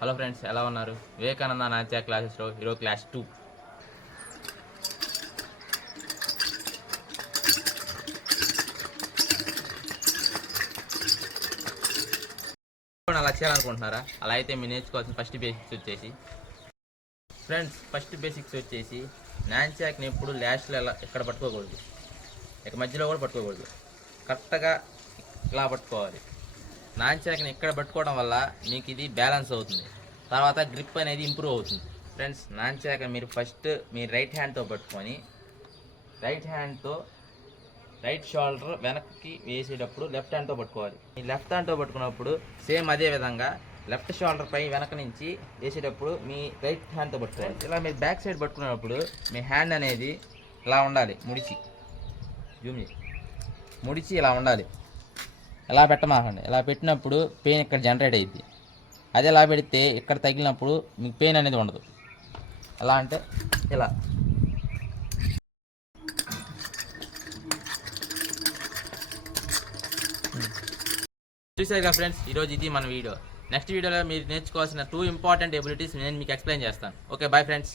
Hello friends, ఎలా ఉన్నారు? వివేకానంద నాట్య క్లాసెస్లో ఈరోజు క్లాస్ 2. అలా చేయాలనుకుంటున్నారా? అలా అయితే మీరు నేర్చుకోవాల్సిన ఫస్ట్ బేసిక్స్ వచ్చేసి నాన్చాక్ని ఎప్పుడు ల్యాష్లో ఎక్కడ పట్టుకోకూడదు, ఇక మధ్యలో కూడా పట్టుకోకూడదు. కరెక్ట్గా ఇలా పట్టుకోవాలి. నాన్చాక్ని ఇక్కడ పట్టుకోవడం వల్ల మీకు ఇది బ్యాలెన్స్ అవుతుంది, తర్వాత గ్రిప్ అనేది ఇంప్రూవ్ అవుతుంది. ఫ్రెండ్స్, నాన్చాక మీరు ఫస్ట్ మీ రైట్ హ్యాండ్తో పట్టుకొని రైట్ షోల్డర్ వెనక్కి వేసేటప్పుడు లెఫ్ట్ హ్యాండ్తో పట్టుకోవాలి. మీ లెఫ్ట్ హ్యాండ్తో పట్టుకున్నప్పుడు సేమ్ అదే విధంగా లెఫ్ట్ షోల్డర్ పై వెనక నుంచి వేసేటప్పుడు మీ రైట్ హ్యాండ్తో పట్టుకోవాలి. ఇలా మీరు బ్యాక్ సైడ్ పట్టుకున్నప్పుడు మీ హ్యాండ్ అనేది ఇలా ఉండాలి, ముడిచి ఇలా ఉండాలి. ఎలా పెట్టమాకండి. ఇలా పెట్టినప్పుడు పెయిన్ ఇక్కడ జనరేట్ అయ్యింది. అదే ఎలా పెడితే ఇక్కడ తగిలినప్పుడు మీకు పెయిన్ అనేది ఉండదు. ఎలా అంటే ఇలా. చూసారుగా ఫ్రెండ్స్, ఈరోజు ఇది మన వీడియో. నెక్స్ట్ వీడియోలో మీరు నేర్చుకోవాల్సిన 2 ఇంపార్టెంట్ ఎబిలిటీస్ నేను మీకు ఎక్స్ప్లెయిన్ చేస్తాను. Okay, bye friends.